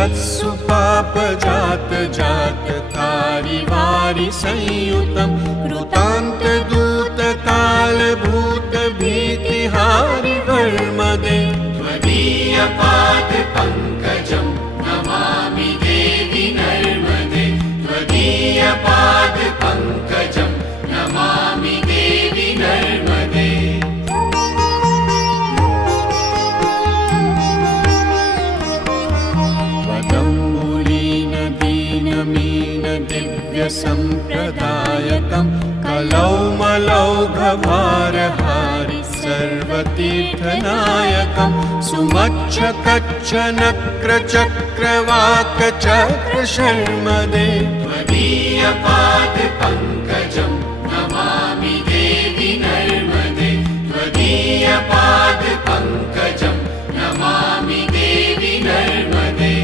ईषत्सु पापजात जातकारि वारि संयुतं कृतान्तदूतकालभूत भीतिहारि वर्मदे त्वदीयपादपङ्कजं नमामि देवि नर्मदे त्वदीयपादपङ्कजं नमामि देवि नर्मदे दिव्यसम्प्रदायकं कलौमलौघभारहारि सर्वतीर्थनायकं सुमच्छकच्छनक्रचक्रवाकचक्रशर्मदे त्वदीयपादपङ्कजं नमामि देवि नर्मदे त्वदीयपादपङ्कजं नमामि देवि नर्मदे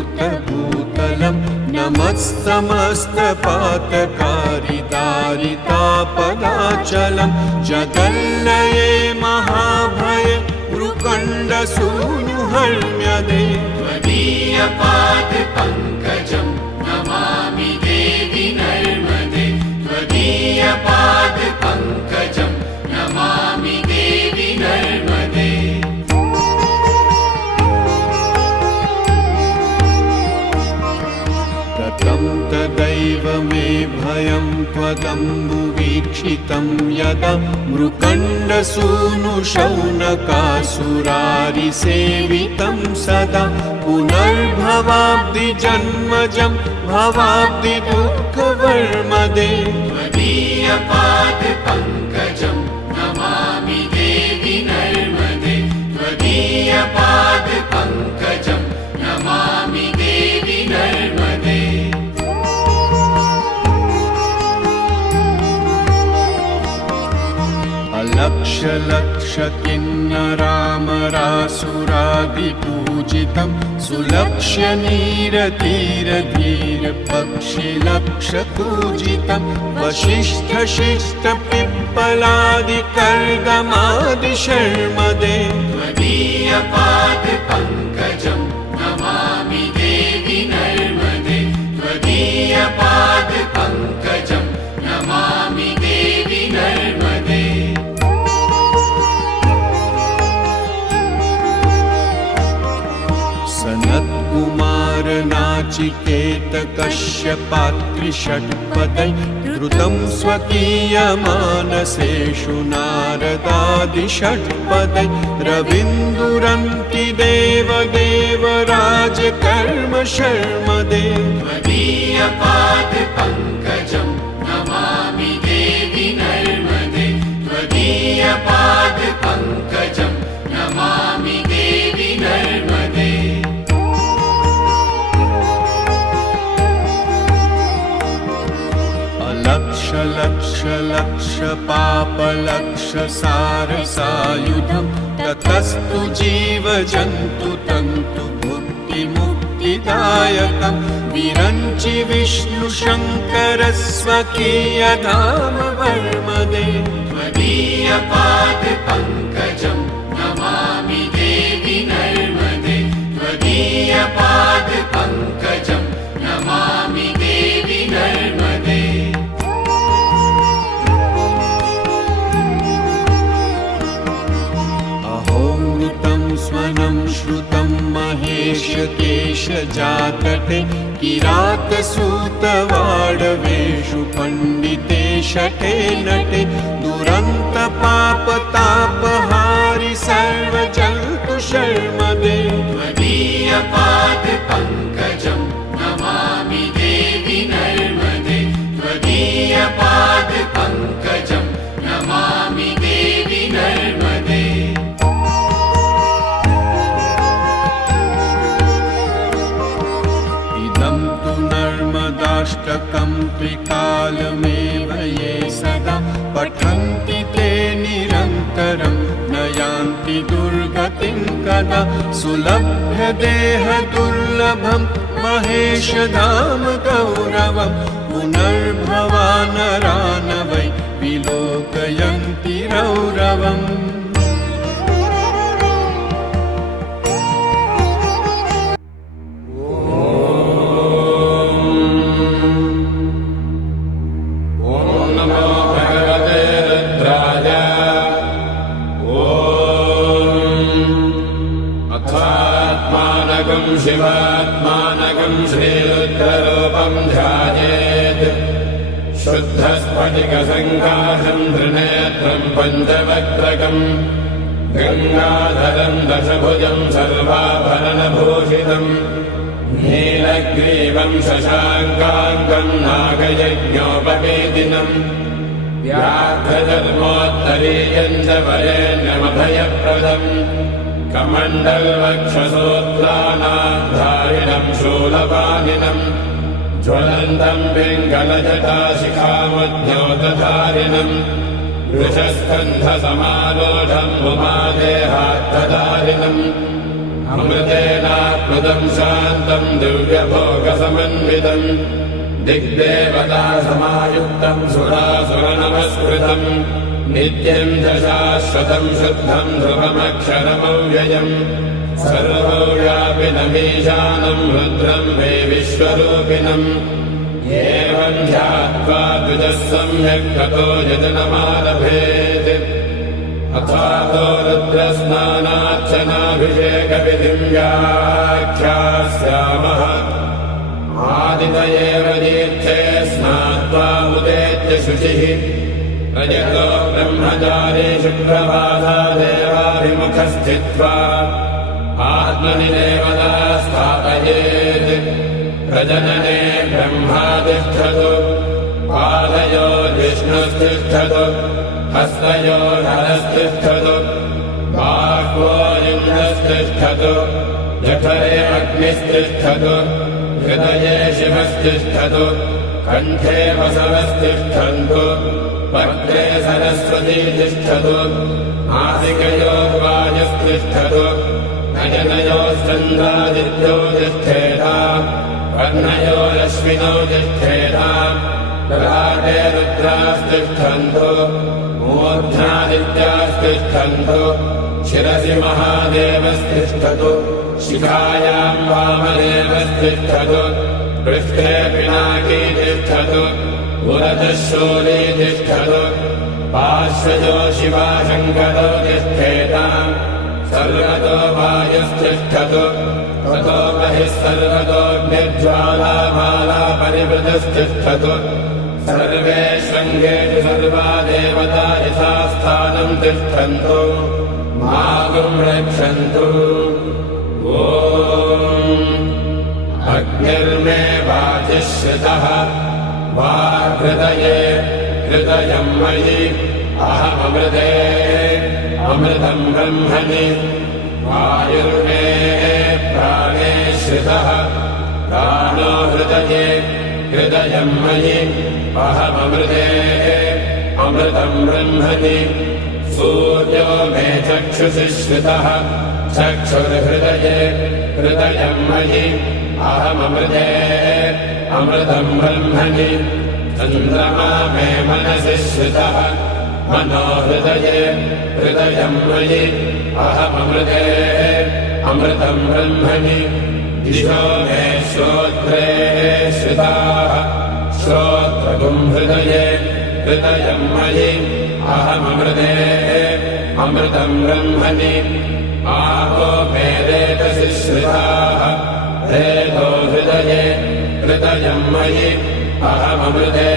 गभीरनीरपूरपापधूतभूतलं नमस्तमस्तपातकारिदारितापदाचलं जगल्लये महाभय मृकण्डसूनुहर्म्यदे त्वदीयपादपङ्कजं नमामि देवि नर्मदे त्वदीयपादपङ्कजं नमामि देवि नर्मदे तदैव मे भयं त्वदम्बुवीक्षितं यदा मृकण्डसूनुशौनकासुरारिसेवितं सदा पुनर्भवाब्धिजन्मजं भवाब्धिदुःखवर्मदे त्वदीयपादपङ्कजं नमामि देवि नर्मदे त्वदीयपादपङ्कजं नमामि देवि नर्मदे लक्ष किन्नरामरासुरादिपूजितं सुलक्ष्यनीरतीरधीरपक्षिलक्षपूजितं वसिष्ठशिष्टपिप्पलादिकर्दमादिशर्मदे त्वदीयपादपङ्कजं नमामि देवि नर्मदे त्वदीयपादपङ्कजं नमामि देवि नर्मदे सनत्कुमारनाचिकेतकश्यपात्रिषट्पदै द्रुतं स्वकीयमानसेषु नारदादिषट्पदै रवीन्दुरन्ति देवदेवराजकर्मशर्मदे त्वदीयपादपङ्कजं नमामि देवि नर्मदे त्वदीयपादपङ्कजं नमामि देवि नर्मदे लक्ष पापलक्षसारसायुधं ततस्तु जीवजन्तुतन्तु भुक्तिमुक्तिदायकं विरञ्चि विष्णुशङ्करस्वकीयधाम वर्मदे त्वदीयपादपङ्कजं नमामि देवि नर्मदे त्वदीयपादपङ्कजं नमामि देवि नर्मदे स्वनं श्रुतं महेशकेशजातटे किरातसूतवाडवेषु पण्डिते शटे नटे दुरन्तपापतापहारि सर्वजन्तुशर्मदे त्वदीयपादपङ्कजं नमामि देवि नर्मदे त्वदीयपादपङ्कजं नमामि देवि नर्मदे नर्मदाष्टकं त्रिकालमेव ये सदा पठन्ति ते निरन्तरं न यान्ति दुर्गतिं कदा सुलभ्य देह दुर्लभं महेशधाम गौरवं पुनर्भवा नरा न वै विलोकयन्ति रौरवम् शिवात्मानकं श्रीरुद्ररूपं ध्यायेत् शुद्धस्फटिकसङ्काशं त्रिनेत्रं पञ्चवक्त्रकं गङ्गाधरं दशभुजं सर्वाभरणभूषितं नीलग्रीवं शशाङ्काङ्कं नागयज्ञोपवेदिनं व्याघ्रधर्मोत्तरीयं च वरेण्यमभयप्रदम् कमण्डलवक्षसूत्राणाधारिणं शूलपाणिनं ज्वलन्तं पिङ्गलजटाशिखामद्योतधारिणं वृषस्कन्धसमारोढं उमादेहार्थधारिणम् अमृतेनात्मदं शान्तं दिव्यभोगसमन्वितं दिग्देवतासमायुक्तं सुरासुरनमस्कृतम् नित्यं च शाश्वतं शुद्धं ध्रुवमक्षरमव्ययम् सर्वव्यापिनमीशानं रुद्रं मे विश्वरूपिणम् एवं ध्यात्वा द्विजः सम्यक् ततो यजनमारभेत् अथातो रुद्रस्नानार्चनाभिषेकविधिं व्याख्यास्यामः आदितयेव तीर्थे स्नात्वा उदेत्य शुचिः रजतो ब्रह्मचारी शुक्रवासा देवाभिमुखस्थित्वा आत्मनि देवता स्थापयेत् प्रजनने ब्रह्मा तिष्ठतु पादयोर्विष्णुस्तिष्ठतु हस्तयोर्हरस्तिष्ठतु बाह्वोरिन्द्रस्तिष्ठतु जठरे अग्निस्तिष्ठतु हृदये शिवस्तिष्ठतु कण्ठे वसवस्तिष्ठन्तु वक्त्रे सरस्वती तिष्ठतु नासिकयोर्वायुस्तिष्ठतु नयनयोश्चन्द्रादित्यो तिष्ठेता कर्णयोरश्विनौ तिष्ठेता ललाटे रुद्रास्तिष्ठन्तु मूर्ध्नादित्यास्तिष्ठन्तु शिरसि महादेवस्तिष्ठतु शिखायां वामदेवस्तिष्ठतु पृष्ठे पिनाकी तिष्ठतु पुरतः शूली तिष्ठतु पार्श्वजो शिवाशङ्करो तिष्ठेताम् सर्वतो वायुस्तिष्ठतु ततो बहिः सर्वतोऽग्निज्वालामाला परिवृतस्तिष्ठतु सर्वेष्वङ्गेषु सर्वा देवता यथास्थानं तिष्ठन्तु मागुं रक्षन्तु ॐ अग्निर्मे वाजिश्रितः वाहृदये हृदयं मयि अहममृते अमृतं ब्रह्मणि वायुर्मे प्राणे श्रितः प्राणो हृदये हृदयं मयि अहममृते अमृतं ब्रह्मणि सूर्यो मे चक्षुषि श्रितः चक्षुर्हृदये हृदयं मयि अहममृते अमृतं ब्रह्मणि चन्द्रमा मे मनसि श्रितः मनो हृदये हृदयं मयि अहममृते अमृतं ब्रह्मणि दिशो मे श्रोत्रे श्रिताः श्रोत्रगुं हृदये हृदयं मयि अहममृते अमृतं ब्रह्मणि आपो मे रेतसि श्रिताः रेतो हृदये हृदयं मयि अहममृते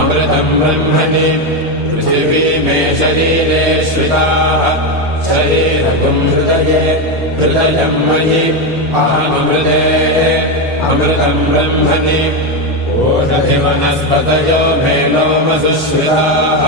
अमृतं ब्रह्मणि पृथिवी मे शरीरे श्रिताः शरीरगुं हृदये हृदयं मयि अहममृते अमृतं ब्रह्मणि ओषधिवनस्पतयो मे लोमसु श्रिताः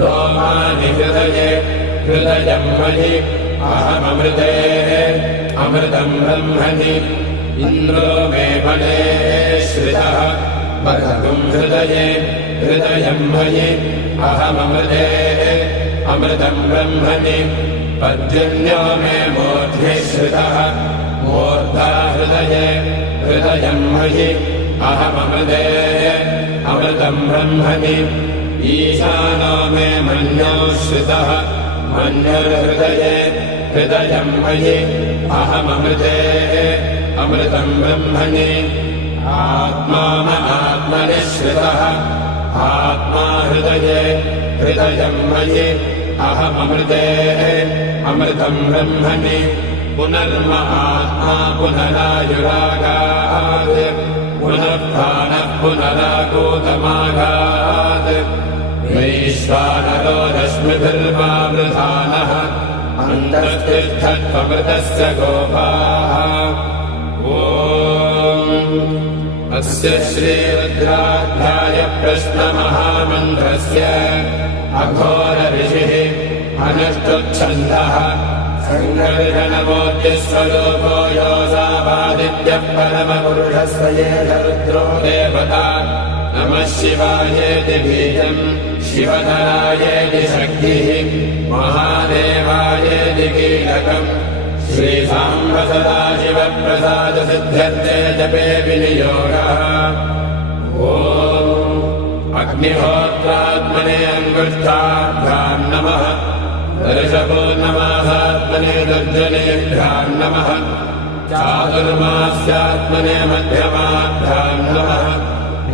लोमानि हृदये हृदयं मयि अहममृते अमृतं ब्रह्मणि इन्द्रो मे बले श्रितः बलगुं हृदये हृदयं मयि अहममृते अमृतं ब्रह्मणि पर्जन्यो मे मूर्ध्नि श्रितः मूर्धा हृदये हृदयम् मयि अहममृते अमृतम् ब्रह्मणि ईशानो मे मन्यो श्रितः मन्युर्हृदये हृदयम् मयि अहममृते अमृतम् ब्रह्मणि आत्मा आत्मनि श्रितः आत्मा हृदये हृदयम् मयि अहममृते अमृतम् ब्रह्मणि पुनर्महात्मा पुनरायुरागात् पुनः प्राणः पुनरागोतमागात् वैश्वानरो रश्मिभिर्वावृधानः अन्तस्तिष्ठत्वमृतस्य गोपाः ॐ अस्य श्रीरुद्राध्याय प्रश्नमहामन्त्रस्य अघोरऋषिः अनुष्टुप्छन्दः सङ्गर्षणमोद्यस्वरूपो योऽसावादित्यः परमपुरुषस्य एष रुद्रो देवता नमः शिवायेति बीजम् शिवधरायेति शक्तिः महादेवायेति कीलकम् श्रीसाम्ब सदाशिवप्रसादसिद्ध्यर्थे जपे विनियोगः ॐ अग्निहोत्रात्मने अङ्गुष्ठाभ्याम् नमः दर्शपूर्णमासात्मने तर्जनेभ्याम् नमः चातुर्मास्यात्मने मध्यमाभ्याम् नमः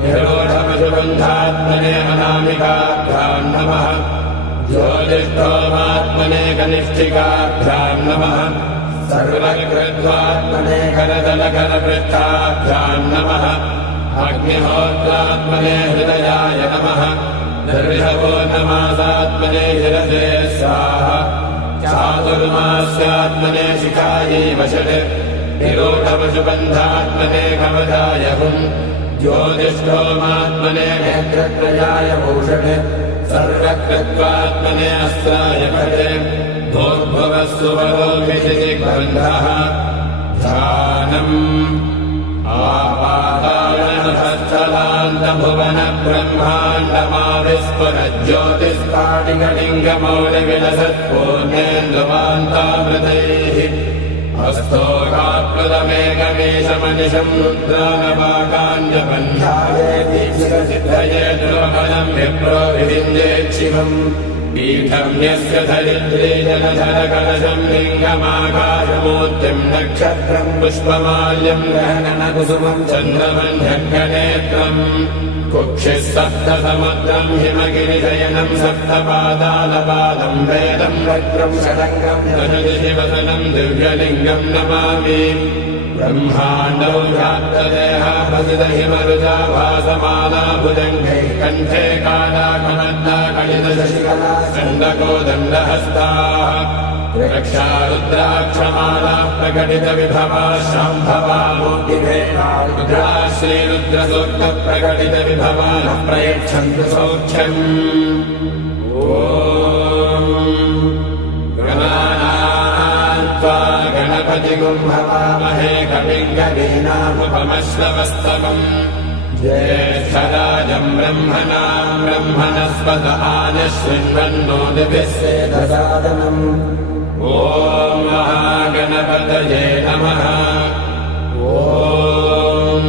निरोधपशुबन्धात्मने अनामिकाभ्याम् नमः ज्योतिष्ठोमात्मने कनिष्ठिकाभ्याम् नमः सर्वकृत्वात्मने करतलकरपृष्ठाभ्याम् नमः अग्निहोत्रात्मने हृदयाय नमः दर्शपूर्णमासात्मने शिरसे स्वाहा चातुर्मास्यात्मने शिखायै वषट् निरोधपशुबन्धात्मने कवचाय हुम् ज्योतिष्ठोमात्मने नेत्रत्रयाय भूषट् सर्वकृत्वात्मने अस्त्राय भटे भोर्भुवस्सुवरोभिषिदिग्बन्धः ध्यानम् आपाताळनभस्तलान्तभुवनब्रह्माण्डमाविस्फुरज्योतिस्फाटिकलिङ्गमौलिविलसत्पूर्णेन्दुवान्तामृतैः हस्तोकाप्लुतमेकमीशमनिशम् रुद्रानवाकाञ्जबन्धाये दुर्बलम् विप्रो विविन्देच्छिवम् पीठम् यस्य धरित्रे जनधरकलशम् लिङ्गमाकाशमूर्तिम् नक्षत्रम् पुष्पमाल्यम् गहनकुसुमम् चन्द्रमन्यनेत्रम् कुक्षिः सप्तसमुद्रम् हिमगिरिशयनम् सप्तपादालपादम् वेदम् वक्त्रम् षडङ्गम् धनुदिशिवसनम् दिव्यलिङ्गम् नमामि ब्रह्माण्डौ व्याप्तदेहाभसितहिमरुजा भासमाला भुजङ्गैः कण्ठे कालाकमन्दा कलितशशिकला चण्डकोदण्डहस्ताः रक्षा रुद्राक्षमाला प्रकटितविभवा शाम्भवा मूर्तिभेदा रुद्रा श्रीरुद्रसूक्तप्रकटितविभवा न प्रयच्छन्तु सौख्यम् गणपतिगुम् भवामहे कविम् कवीनामुपमश्रवस्तमम् ज्येष्ठराजम् ब्रह्मणाम् ब्रह्मणस्पत आनशृण्वन्नोतिभिः सेदसादनम् ॐ महागणपतये नमः ॐ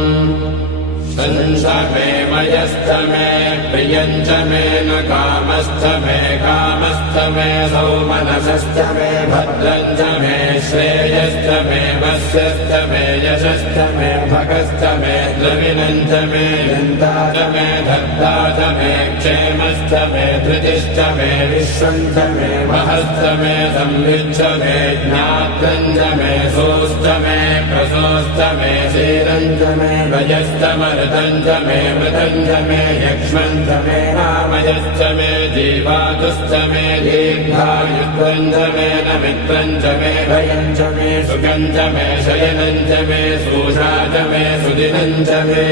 शंस मे मयश्च मे प्रियञ्च मे न कामश्च मे कामश्च मे सौमनसश्च मे भद्रञ्च मे श्रेयश्च मे वस्यश्च मे यशश्च मे भगश्च मे द्रविणञ्च मे यन्ता च मे धर्ता च मे क्षेमश्च मे धृतिश्च मे विश्वञ्च मे महश्च मे संविच्च मे ज्ञात्रञ्च मे सोश्च मे प्रसोश्च मे शीरञ्च मे वयश्च मरुतञ्च मे मृतञ्च मे यक्ष्मञ्च मे नामयश्च मे जीवातुश्च मे दीर्घायुत्वञ्च मे नमित्रञ्च मे भयञ्च मे सुखञ्च मे शयनञ्च मे सूषा च मे सुदिनञ्च मे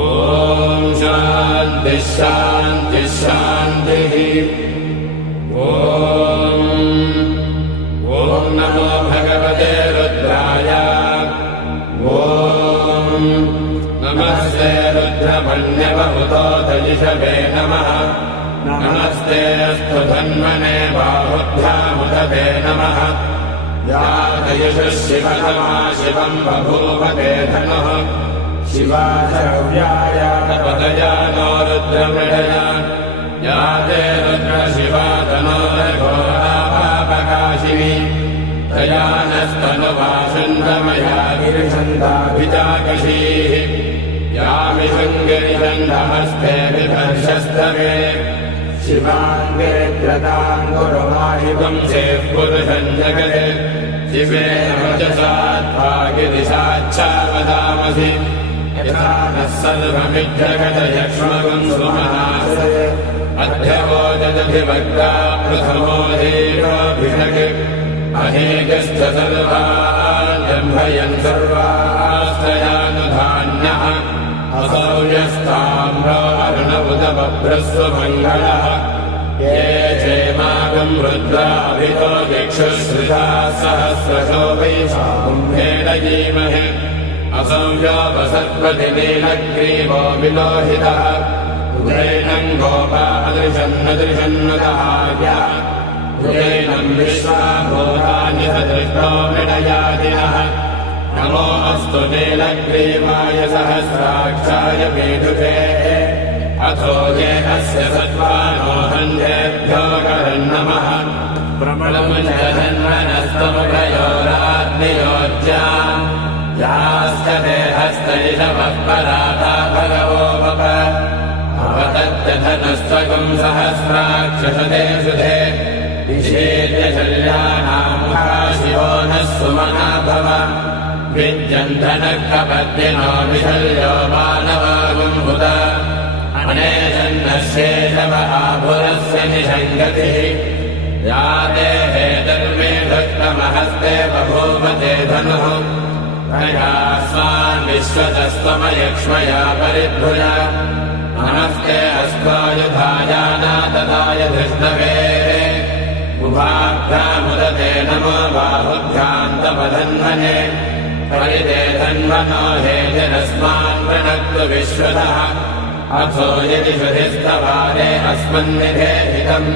ॐ शान्तिः शान्तिः शान्तिः ॐ नमो भगवते रुद्राय ॐ नमस्ते रुद्रमण्यवहुतोतजिषवे नमः नमस्ते अस्तु धन्वने बाहुभ्यामुदधातवे ते नमः यादयुषः शिवतमा शिवम् बभूव ते धनुः शिवाशव्याया पदया नो रुद्रमृडया या ते रुद्रशिवा तनोरघोरापापकाशिनी तया नस्तनुवाषण्डमया गिरिषन्दाभिजाकशीः यामिषङ्गिरिषण्डहस्ते विभर्षस्तवे शिवाङ्गे द्रताम् गुरुमाहिवंसेः पुरुषम् जगते शिवेन वचसा गिरिशाच्छावदामसि यथा नः सर्वमिज्जगतयक्ष्मगम् सुमहासये अध्यवोजदधिभक्ता प्रथमो देवाभिषक् अहेगश्च सर्वान् जम्भयन् सर्वास्त्रयानुधान्यः असौर्यस्ताम्रो अर्णवुदबभ्रस्वमङ्गलः ये चेमागम् रुद्राभितो दिक्षुश्रिता सहस्रशो वै साकुम्भेन जीमहे असंयोपसर्पतिनीलग्रीवो विलोहितः उदैनम् गोपादृशन्नदृशन्नतहार्या उदैनम् विश्वाभूतानि सदृष्टो मृडयादिनः नमो अस्तु नीलग्रीवाय सहस्राक्षाय मेधुके अथो ये अस्य सत्त्वानो हन्येभ्यो करन्नमः प्रमलमुञ्जधन्वनस्तमुभयोराग्नियोज्या याश्च ते हस्तैषवः पराता भगवो वप अवतत्यधनस्त्वकम् सहस्राक्षसते सुधे विषेद्यशल्यानाम् शिवो नः सुमना भव विद्यन्धनकपद्यनो विशल्यो मानवागुम्भुत अनेशन्नशेषव आभुरस्य निषङ्गतिः या ते हेतर्मे धृष्टमहस्ते बभूवते धनुः प्रयास्वान् विश्वतस्त्वमयक्ष्मया परिभुज नमस्ते अस्त्वायुधायानातदाय धृष्णवे उभाभ्यामुदते नमो बाहुभ्यान्तपधन्वने परिते धन्वनो हेतिरस्मान् प्रणक्तु विश्वतः अथो यदि श्रुतिस्तवारे अस्मन्निधेहितम्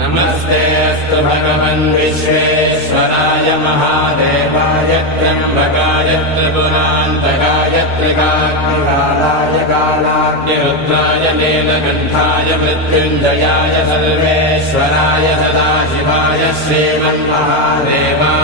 नमस्ते अस्तु भगवन् विश्वेश्वराय महादेवाय त्र्यम्बकाय त्रिपुरान्तकाय त्रिकाग्निकालाय कालाग्निरुद्राय नीलकण्ठाय मृत्युञ्जयाय सर्वेश्वराय सदाशिवाय श्रीमन्महादेवाय